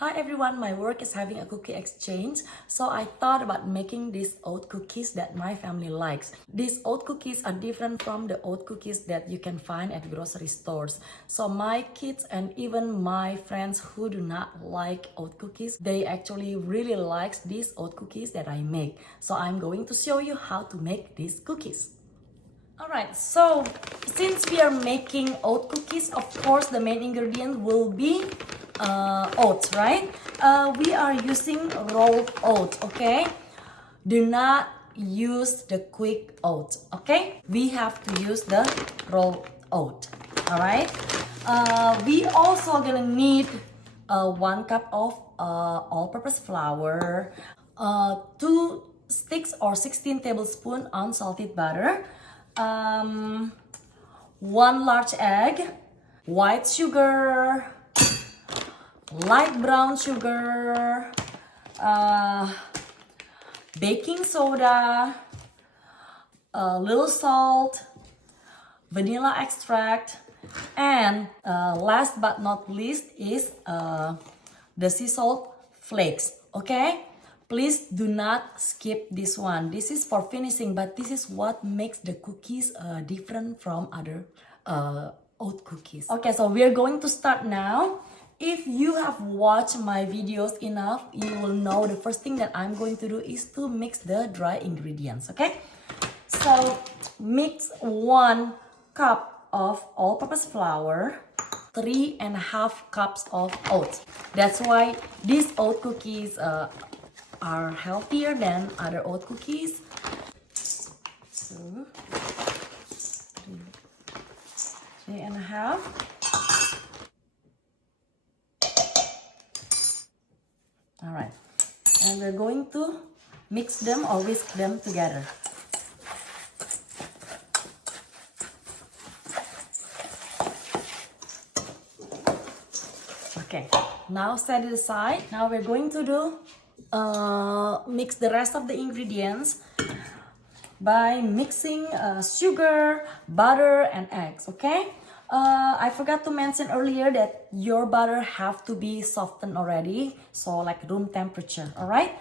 Hi everyone, my work is having a cookie exchange, so I thought about making these oat cookies that my family likes. These oat cookies are different from the oat cookies that you can find at grocery stores. So my kids and even my friends who do not like oat cookies, they actually really like these oat cookies that I make. So I'm going to show you how to make these cookies. Alright, so since we are making oat cookies, of course the main ingredient will be oats, right? We are using rolled oats, okay? Do not use the quick oats, okay? We have to use the rolled oat, alright? We also gonna need 1 cup of all-purpose flour, 2 sticks or 16 tablespoons unsalted butter, 1 large egg, white sugar, light brown sugar, baking soda, a little salt, vanilla extract, and last but not least is the sea salt flakes. Okay, please do not skip this one. This is for finishing, but this is what makes the cookies different from other oat cookies. Okay, so we're going to start now. If you have watched my videos enough, you will know the first thing that I'm going to do is to mix the dry ingredients, okay? So mix 1 cup of all-purpose flour, 3.5 cups of oats. That's why these oat cookies are healthier than other oat cookies. So 3.5. All right, and we're going to mix them or whisk them together. Okay, now set it aside. Now we're going to do mix the rest of the ingredients by mixing sugar, butter, and eggs. Okay. I forgot to mention earlier that your butter have to be softened already, so like room temperature. All right.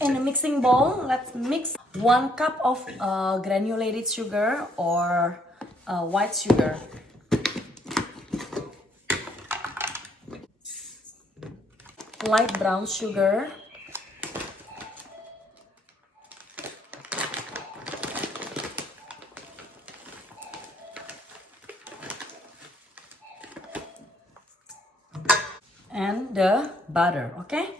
In a mixing bowl, let's mix 1 cup of granulated sugar or white sugar, light brown sugar, and the butter. Okay.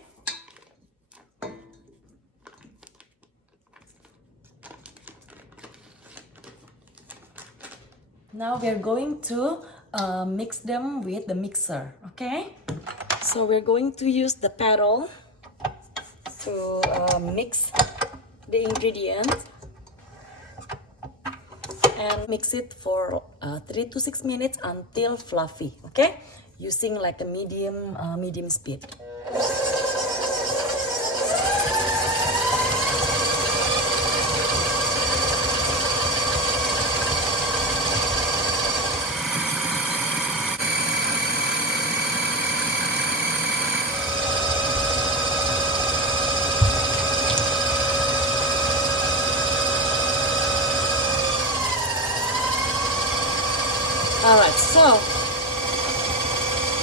Now we're going to mix them with the mixer. Okay. So we're going to use the paddle to mix the ingredients and mix it for 3 to 6 minutes until fluffy. Okay, using like a medium speed. Alright, so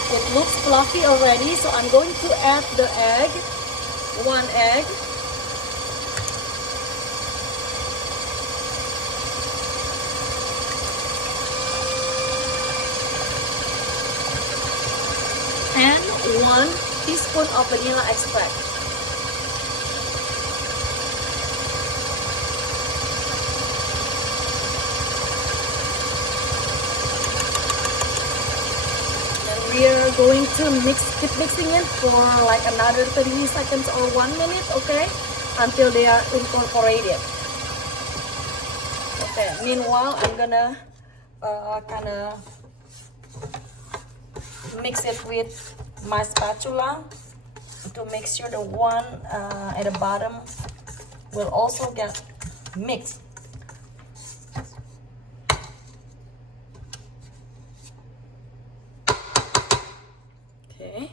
it looks fluffy already, so I'm going to add the egg, 1 egg, and 1 teaspoon of vanilla extract. We are going to keep mixing it for like another 30 seconds or 1 minute, okay, until they are incorporated. Okay, meanwhile, I'm gonna kind of mix it with my spatula to make sure the one at the bottom will also get mixed. Okay.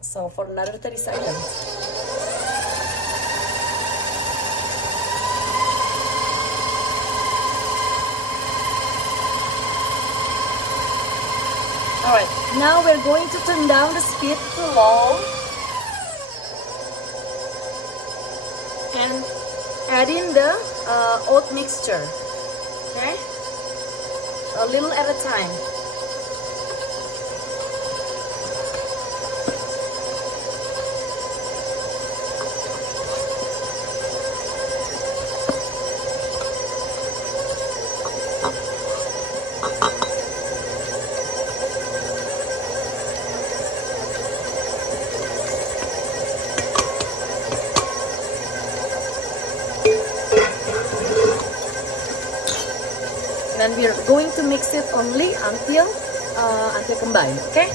So for another 30 seconds. Alright, now we're going to turn down the speed to low and add in the oat mixture. Okay, a little at a time. And we are going to mix it only until combined. Okay.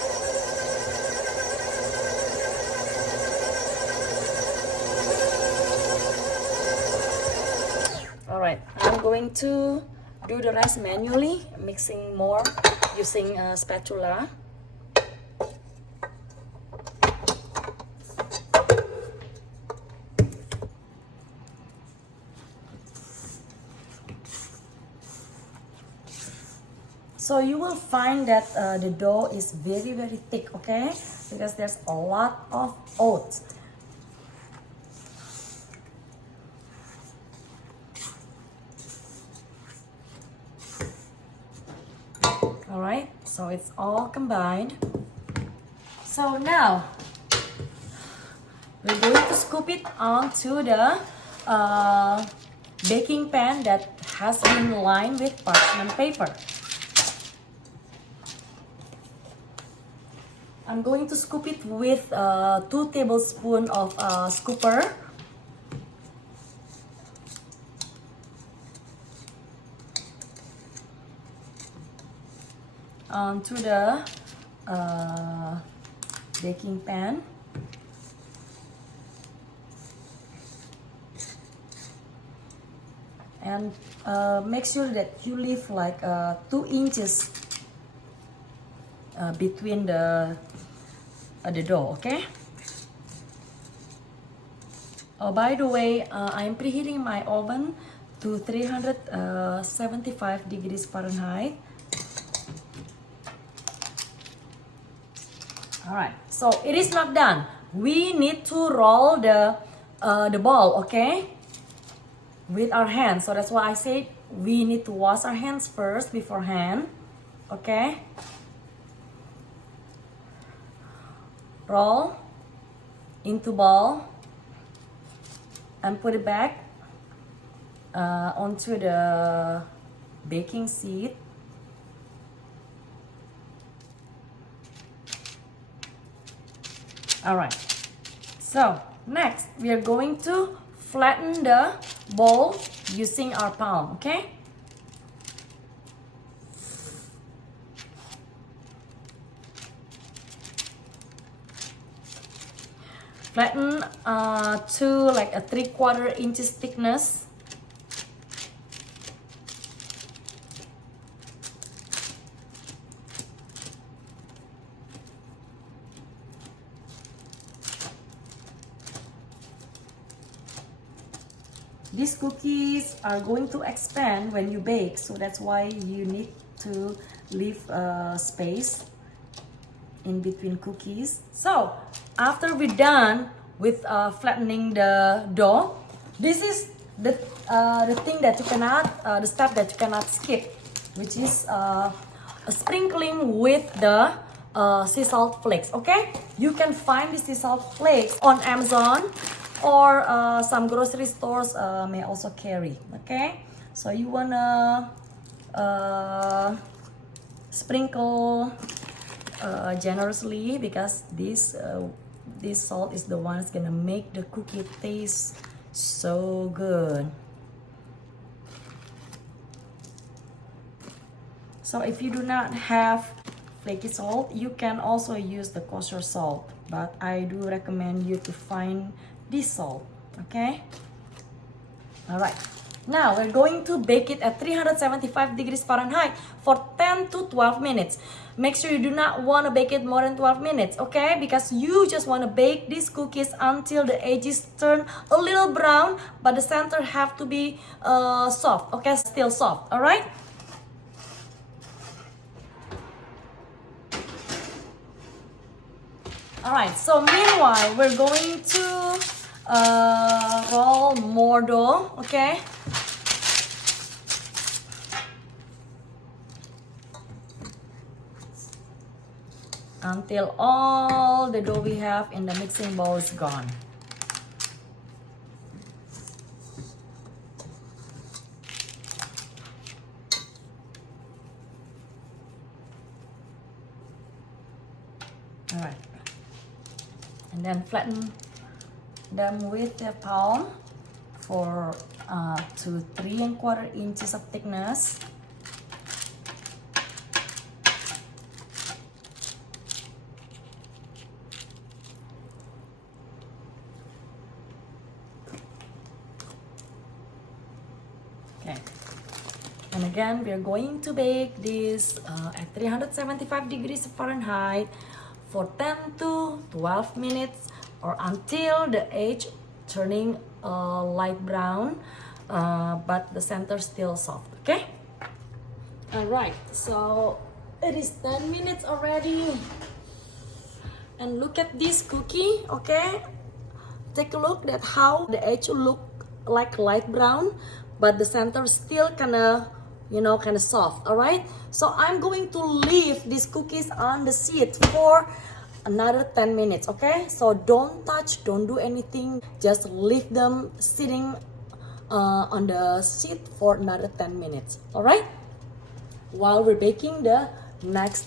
All right. I'm going to do the rest manually, mixing more using a spatula. So you will find that the dough is very thick, okay? Because there's a lot of oats. All right, so it's all combined. So now we're going to scoop it onto the baking pan that has been lined with parchment paper. I'm going to scoop it with 2 tablespoons of scooper. Onto the baking pan. And make sure that you leave like 2 inches between the dough, okay? Oh, by the way, I'm preheating my oven to 375 degrees Fahrenheit. All right, so it is not done. We need to roll the ball, okay? With our hands. So that's why I said we need to wash our hands first beforehand, okay? Roll into ball and put it back onto the baking sheet. All right, so next we are going to flatten the ball using our palm, okay? Flatten to like a 3/4 inches thickness. These cookies are going to expand when you bake, so that's why you need to leave space in between cookies. So after we're done with flattening the dough, this is the thing that you cannot, the step that you cannot skip, which is sprinkling with the sea salt flakes. Okay, you can find the sea salt flakes on Amazon, or some grocery stores may also carry. Okay, so you wanna sprinkle generously, because this salt is the one that's gonna make the cookie taste so good. So if you do not have flaky salt, you can also use the kosher salt, but I do recommend you to find this salt. Okay, all right, Now we're going to bake it at 375 degrees Fahrenheit for 10 to 12 minutes. Make sure you do not want to bake it more than 12 minutes, okay? Because you just want to bake these cookies until the edges turn a little brown, but the center have to be soft, okay? Still soft, all right? All right, so meanwhile, we're going to roll more dough, okay? Until all the dough we have in the mixing bowl is gone. All right. And then flatten them with the palm for to 3 1/4 inches of thickness. Okay. And again, we are going to bake this at 375 degrees Fahrenheit for 10 to 12 minutes or until the edge turning light brown, but the center still soft, okay? All right, so it is 10 minutes already. And look at this cookie, okay? Take a look at how the edge look like light brown, but the center still kinda, kinda soft, all right? So I'm going to leave these cookies on the seat for another 10 minutes, okay? So don't touch, don't do anything, just leave them sitting on the seat for another 10 minutes, all right? While we're baking the next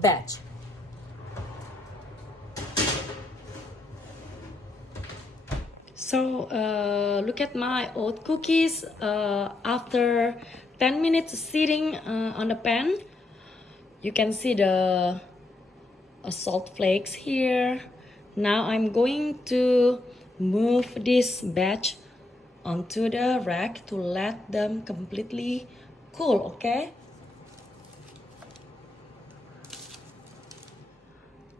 batch. So look at my oat cookies after 10 minutes sitting on the pan. You can see the salt flakes here. Now I'm going to move this batch onto the rack to let them completely cool, okay?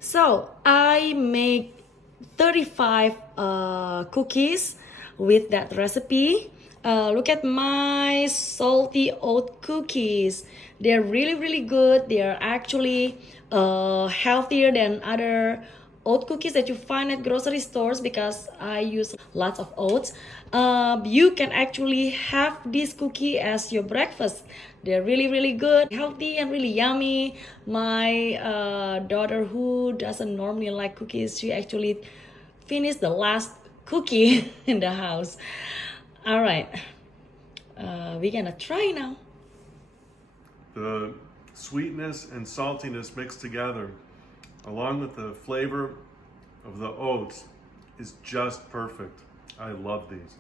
So I make 35 cookies with that recipe. Look at my salty oat cookies. They're really good. They are actually healthier than other oat cookies that you find at grocery stores because I use lots of oats. You can actually have this cookie as your breakfast. They're really good, healthy and really yummy. My daughter, who doesn't normally like cookies, she actually finished the last cookie in the house. All right, we're gonna try now. The sweetness and saltiness mixed together, along with the flavor of the oats, is just perfect. I love these.